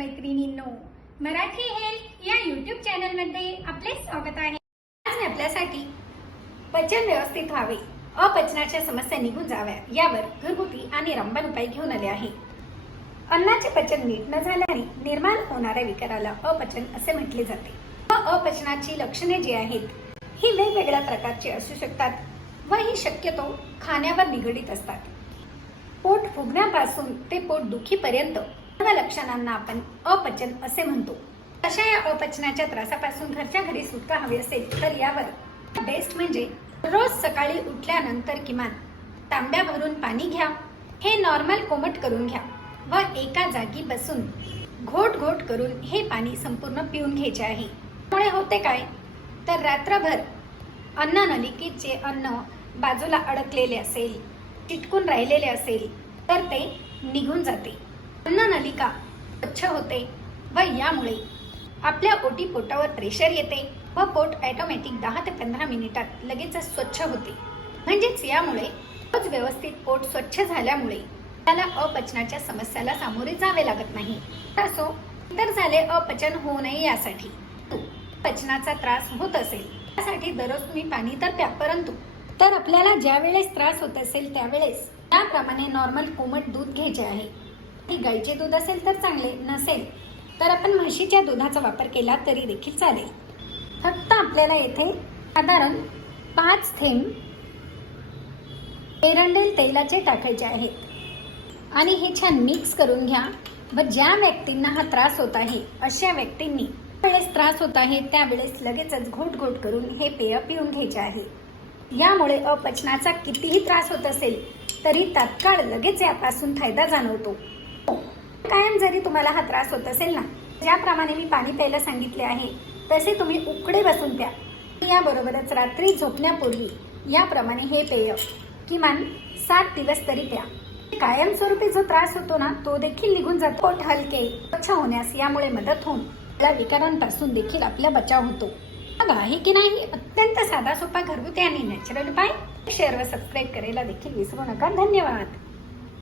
मैत्रिणींनो मराठी हेल्थ या युट्यूब चॅनलमध्ये आपले स्वागत आहे. आज मी आपल्यासाठी पचन व्यवस्थित व्हावे अपचनाच्या समस्या निघून जाव्या यावर घरगुती आणि रामबाण उपाय घेऊन आले आहे. अन्नाचे पचन नीट न झाल्याने निर्माण होणाऱ्या विकाराला अपचन असे म्हटले जाते. व अपचनाची लक्षणे जी आहेत ही वेगवेगळ्या प्रकारची असू शकतात व ही शक्यतो खाण्यावर निगडीत असतात. पोट फुगण्यापासून ते पोट दुखीपर्यंत लक्षणांना आपण अपचन असे म्हणतो. अशा या अपचनाच्या त्रासापासून घरच्या घरी सुटका हवी असेल तर यावर बेस्ट म्हणजे रोज सकाळी उठल्यानंतर किमान तांब्या भरून पाणी घ्या. हे नॉर्मल कोमट करून घ्या व एका जागी बसून घोट घोट करून हे पाणी संपूर्ण पिऊन घ्यायचे आहे. त्यामुळे होते काय? तर रात्रभर अन्न नलिकेचे अन्न बाजूला अडकलेले असेल चिटकून राहिलेले असेल तर ते निघून जाते. अन्न नलिका स्वच्छ होते व यामुळे आपल्या ओटी पोटावर प्रेशर येते व पोट ॲटोमॅटिक दहा ते पंधरा मिनिटात लगेच स्वच्छ होते. म्हणजेच यामुळे रोज व्यवस्थित पोट स्वच्छ झाल्यामुळे त्याला अपचनाच्या समस्याला सामोरे जावे लागत नाही. असो तर झाले अपचन होऊ नये यासाठी. पचनाचा त्रास होत असेल त्यासाठी दररोज तुम्ही पाणी तर प्या परंतु तर आपल्याला ज्या वेळेस त्रास होत असेल त्यावेळेस त्याप्रमाणे नॉर्मल कोमट दूध घ्यायचे आहे. गाईचे दूध असेल तर चांगले नसेल तर आपण म्हशीच्या दुधाचा वापर केला तरी देखील चालेल. फक्त आपल्याला येथे साधारण पाच थेंब एरंडेल तेलाचे टाकायचे आहेत. आणि हे छान मिक्स करून घ्या. व ज्या व्यक्तींना हा त्रास होत आहे अशा व्यक्तींनी वेळेस त्रास होत आहे त्यावेळेस लगेचच घोट घोट करून हे पेय पिऊन घ्यायचे आहे. यामुळे अपचनाचा कितीही त्रास होत असेल तरी तात्काळ लगेच यापासून फायदा जाणवतो. कायम जरी तुम्हाला हा त्रास होत असेल ना ज्याप्रमाणे मी पाणी प्यायला सांगितले आहे तसे तुम्ही उकडे बसून प्या. याबरोबरच रात्री झोपण्यापूर्वी याप्रमाणे हे पेय किमान सात दिवस तरी प्या. कायमस्वरूपी जो त्रास होतो ना तो देखील निघून जातो. पोट हलके स्वच्छ होण्यास यामुळे मदत होऊन आपल्या विकारांपासून देखील आपला बचाव होतो. बघा आहे की नाही? अत्यंत साधा सोपा घरगुती आणि नॅचरल उपाय. शेअर व सबस्क्राईब करायला देखील विसरू नका. धन्यवाद.